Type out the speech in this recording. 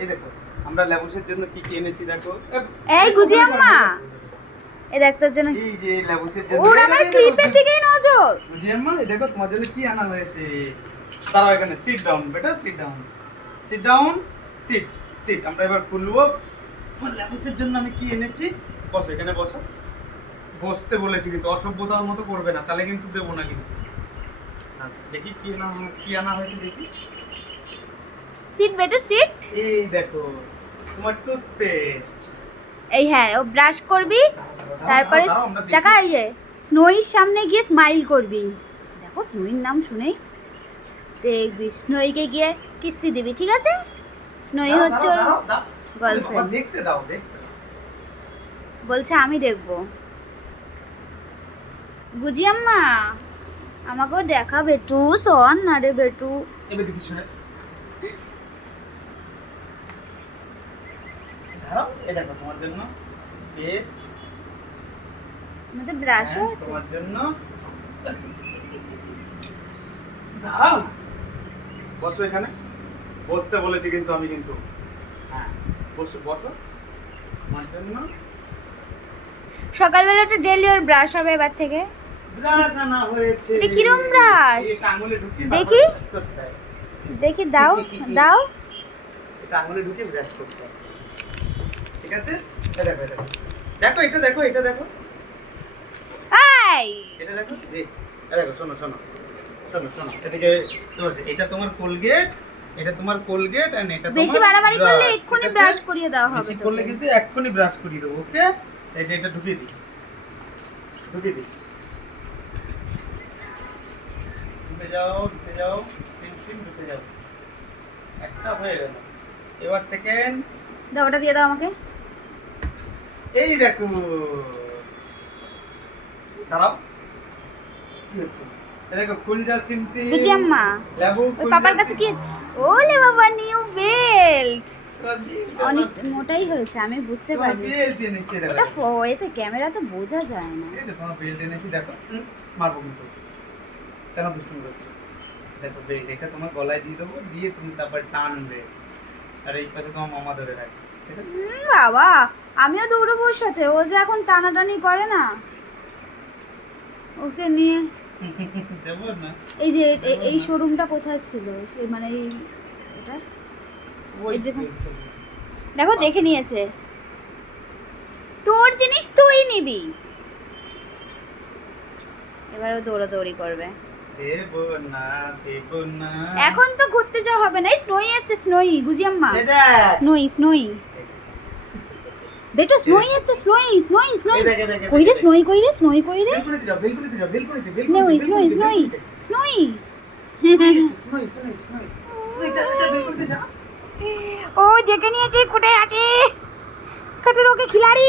এই দেখো আমরা লেবুসের জন্য কি কি এনেছি দেখো। এই গুজি আম্মা, এই দেখ তোর জন্য। এই যে লেবুসের জন্য ওর আমার ক্লিপের দিকেই নজর। গুজি আম্মা এই দেখো তোমার জন্য কি আনা হয়েছে। দাঁড়াও এখানে, সিট ডাউন বেটা, sit down, sit down, sit sit. আমরা এবার খুলবো তোমার লেবুসের জন্য আমি কি এনেছি। বসো এখানে বসো, বসতে বলেছি কিন্তু অসভ্যতার মতো করবে না, তাহলে কিন্তু দেবো না কিন্তু। দেখি কি আনা হয়েছে দেখি। সিট বেটু সিট। এই দেখো তোমার টুথপেস্ট। এই হ্যাঁ, ও ব্রাশ করবি, তারপরে দেখা এই যে স্নোইর সামনে গিয়ে স্মাইল করবি। দেখো স্নোইর নাম শুনেই দেখবি, স্নোইকে গিয়ে কিসি দিবি, ঠিক আছে? স্নোই হচ্ছে ওর গার্লফ্রেন্ড। দেখতে দাও, দেখতে দাও। বলছে আমি দেখবো। গুজি আম্মা আমাকেও দেখা বেটু, শোন না রে বেটু। এবার দেখি শুনে দাঁড়াও, এই দেখো তোমার জন্য পেস্ট, আমাদের ব্রাশও আছে তোমার জন্য। দাঁড়াও না, বসো এখানে, বসতে বলেছি কিন্তু আমি কিন্তু। হ্যাঁ বসো বসো, তোমার জন্য। সকালবেলা তো ডেলি ওর ব্রাশ হবে এবার থেকে। ব্রাশ আনা হয়েছে। এটা কিরম ব্রাশ? এটা আঙুলে ঢুকিয়ে দেখি। ব্রাশ করতে হয়। দেখি দাও দাও। এটা আঙুলে ঢুকিয়ে ব্রাশ করতে হয়, ঠিক আছে? এই দেখো, এই দেখো, দেখো এটা দেখো, এটা দেখো, এই এটা দেখো, এই দেখো, শোনো শোনো শোনো শোনো, এদিকে এটা তোমার কোলগেট, এটা তোমার কোলগেট, এন্ড এটা তোমার বেশি বাড়াবাড়ি করলে brush, এক্ষুনি ঠিক আছে? ব্রাশ করিয়ে দেওয়া হবে বেশি তোকে। করলে কিন্তু এক্ষুনি ব্রাশ করিয়ে দেবো, ওকে? এটা ঢুকিয়ে দিই, ঢুকিয়ে দিই, ঢুকে যাও, ঢুকে যাও, সিম ঢুকে যাও। একটা হয়ে গেল, এবার সেকেন্ড। দাও, ওটা দিয়ে দাও আমাকে। এই দেখো, দাঁড়াও, কি হচ্ছে? এই দেখো খুল যা সিমসিম। বুঝি আম্মা, লেবু ওই পাপার কাছে কি আছে? ওলে বাবা, নিউ বেল্ট। অনেক মোটাই হয়েছে, আমি বুঝতে পারি। বেল্ট এনেছি দেখো। ওটা এতে ক্যামেরা তো বোঝা যায় না। এই যে তোমার বেল্ট এনেছি দেখো। মারবো কিন্তু, কেন দুষ্টুমি করছো? দেখো বেল্ট, এটা তোমার গলায় দিয়ে দেবো, দিয়ে তুমি তারপর টানবে, আর এই পাশে তোমার মামা ধরে রাখবে, ঠিক আছে? বাবা, আমিও দৌড়বো ওর সাথে। ও যে এখন টানাটানি করে না, ওকে নিয়ে। দেবো না। এই যে এই শোরুমটা কোথায় ছিল? সে মানে এটা ওই এই যে- দেখো দেখে নিয়েছে। তোর জিনিস তুই নিবি। এবার ও দৌড়াদৌড়ি করবে। দেবো না, দেবো না। এখন তো ঘুরতে যাওয়া হবে না। স্নোই এসছে, স্নোই। বুঝি আম্মা, এই দেখ। স্নোই স্নোই বেটো, স্নোই এসছে, স্নোই স্নোই স্নোই। এই দেখ, এই দেখ, এই কই রে দেখ। স্নোই, কই রে স্নোই, কই রে বেলকুনিতে যাও, বেলকুনিতে যাও, বেলকুনিতে, স্নোই বেলকুনিতে, স্নোই স্নোই বেলকুনিতে। স্নোই। স্নোই, স্নোই, স্নোই। স্নোই, যা, যা, বেলকুনিতে যা। ও জেগে নিয়েছে, কোথায় আছে? কাটে ওকে খিলাড়ি।